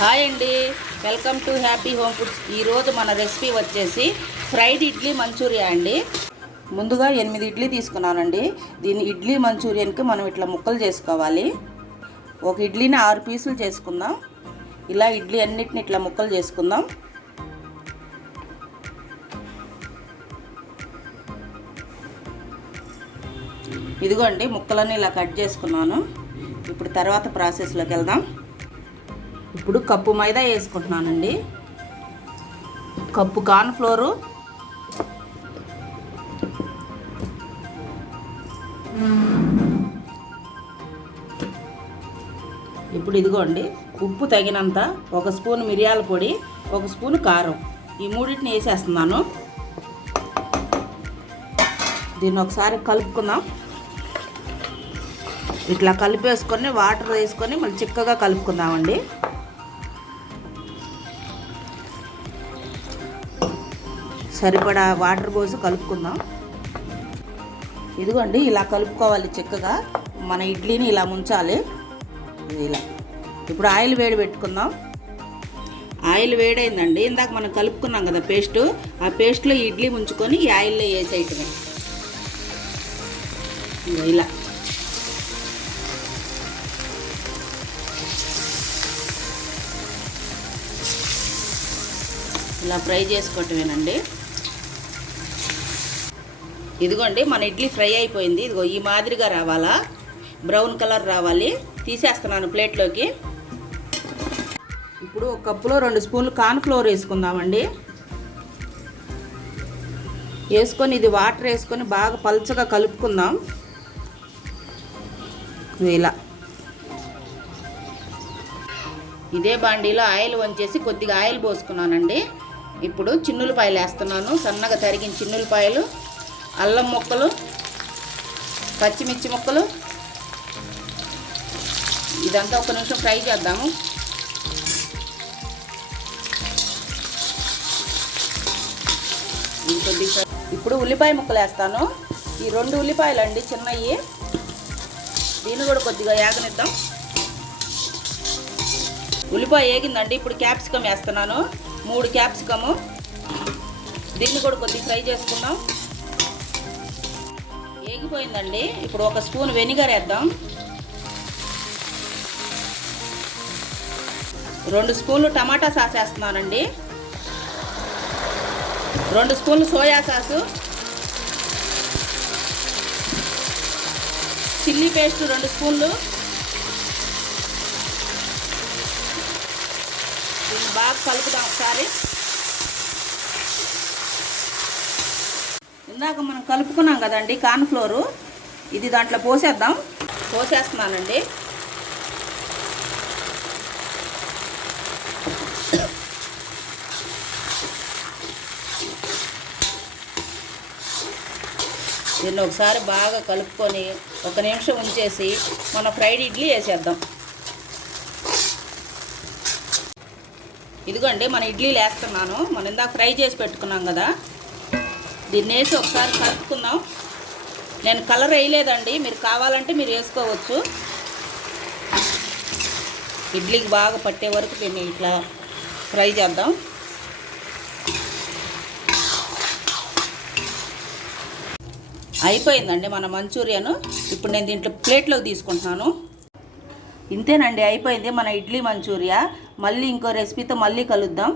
Hi అండి, welcome to happy home foods. ఈరోజు మన రెసిపీ వచ్చేసి ఫ్రైడ్ ఇడ్లీ మంచూరియా అండి. ముందుగా 8 ఇడ్లీ తీసుకున్నానండి. దీన్ని ఇడ్లీ మంచూరియన్కి మనం ఇట్లా ముక్కలు చేసుకోవాలి. ఒక ఇడ్లీని 6 పీసులు చేసుకుందాం. ఇలా ఇడ్లీ అన్నిటిని ఇట్లా ముక్కలు చేసుకుందాం. ఇదిగోండి, ముక్కలన్నీ ఇలా కట్ చేసుకున్నాను. ఇప్పుడు తర్వాత ప్రాసెస్లోకి వెళ్దాం. ఇప్పుడు కప్పు మైదా వేసుకుంటున్నానండి, కప్పు కార్న్ ఫ్లోరు, ఇప్పుడు ఇదిగోండి ఉప్పు తగినంత, 1 స్పూన్ మిరియాల పొడి, 1 స్పూన్ కారం, ఈ మూడింటిని వేసేస్తున్నాను. దీన్ని ఒకసారి కలుపుకుందాం. ఇట్లా కలిపేసుకొని వాటర్ వేసుకొని మళ్ళీ చిక్కగా కలుపుకుందామండి. సరిపడా వాటర్ పోసి కలుపుకుందాం. ఇదిగోండి, ఇలా కలుపుకోవాలి చిక్కగా. మన ఇడ్లీని ఇలా ముంచాలి. ఇలా ఇప్పుడు ఆయిల్ వేడి పెట్టుకుందాం. ఆయిల్ వేడైందండి. ఇందాక మనం కలుపుకున్నాం కదా పేస్టు, ఆ పేస్ట్లో ఇడ్లీ ముంచుకొని ఈ ఆయిల్లో వేసేయటమే. ఇలా ఇలా ఫ్రై చేసుకోవటమేనండి. ఇదిగోండి, మన ఇడ్లీ ఫ్రై అయిపోయింది. ఇదిగో ఈ మాదిరిగా రావాలా, బ్రౌన్ కలర్ రావాలి. తీసేస్తున్నాను ప్లేట్లోకి. ఇప్పుడు ఒక కప్పులో 2 స్పూన్లు కార్న్ ఫ్లోర్ వేసుకుందామండి. వేసుకొని ఇది వాటర్ వేసుకొని బాగా పల్చగా కలుపుకుందాం. ఇలా ఇదే బాండీలో ఆయిల్ వంచేసి కొద్దిగా ఆయిల్ పోసుకున్నానండి. ఇప్పుడు చిన్నులపాయలు వేస్తున్నాను, సన్నగా తరిగిన చిన్నులపాయలు, అల్లం ముక్కలు, పచ్చిమిర్చి ముక్కలు. ఇదంతా 1 నిమిషం ఫ్రై చేద్దాము. ఇప్పుడు ఉల్లిపాయ ముక్కలు వేస్తాను. ఈ 2 ఉల్లిపాయలు అండి, చిన్నవి. దీన్ని కూడా కొద్దిగా వేగనిద్దాం. ఉల్లిపాయ వేగిందండి. ఇప్పుడు క్యాప్సికమ్ వేస్తున్నాను, 3 క్యాప్సికము. దీన్ని కూడా కొద్దిగా ఫ్రై చేసుకుందాం. వేగిపోయిందండి. ఇప్పుడు 1 స్పూన్ వెనిగర్ వేద్దాం. 2 స్పూన్లు టమాటా సాస్ వేస్తున్నానండి. 2 స్పూన్లు సోయా సాసు, చిల్లీ పేస్ట్ 2 స్పూన్లు. దీన్ని బాగా కలుపుదాం ఒకసారి. ఇందాక మనం కలుపుకున్నాం కదండి కార్న్ ఫ్లోరు, ఇది దాంట్లో పోసేస్తున్నానండి. దీన్ని ఒకసారి బాగా కలుపుకొని 1 నిమిషం ఉంచేసి మన ఫ్రైడ్ ఇడ్లీ వేసేద్దాం. ఇదిగోండి, మన ఇడ్లీలు వేస్తున్నాను. మనం ఇందాక ఫ్రై చేసి పెట్టుకున్నాం కదా, దీన్ని వేసి ఒకసారి కలుపుకుందాం. నేను కలర్ వేయలేదండి, మీరు కావాలంటే మీరు వేసుకోవచ్చు. ఇడ్లీకి బాగా పట్టే వరకు దీన్ని ఇట్లా ఫ్రై చేద్దాం. అయిపోయిందండి మన మంచూరియను. ఇప్పుడు నేను దీంట్లో ప్లేట్లోకి తీసుకుంటున్నాను. ఇంతేనండి, అయిపోయింది మన ఇడ్లీ మంచూరియా. మళ్ళీ ఇంకో రెసిపీతో మళ్ళీ కలుద్దాం.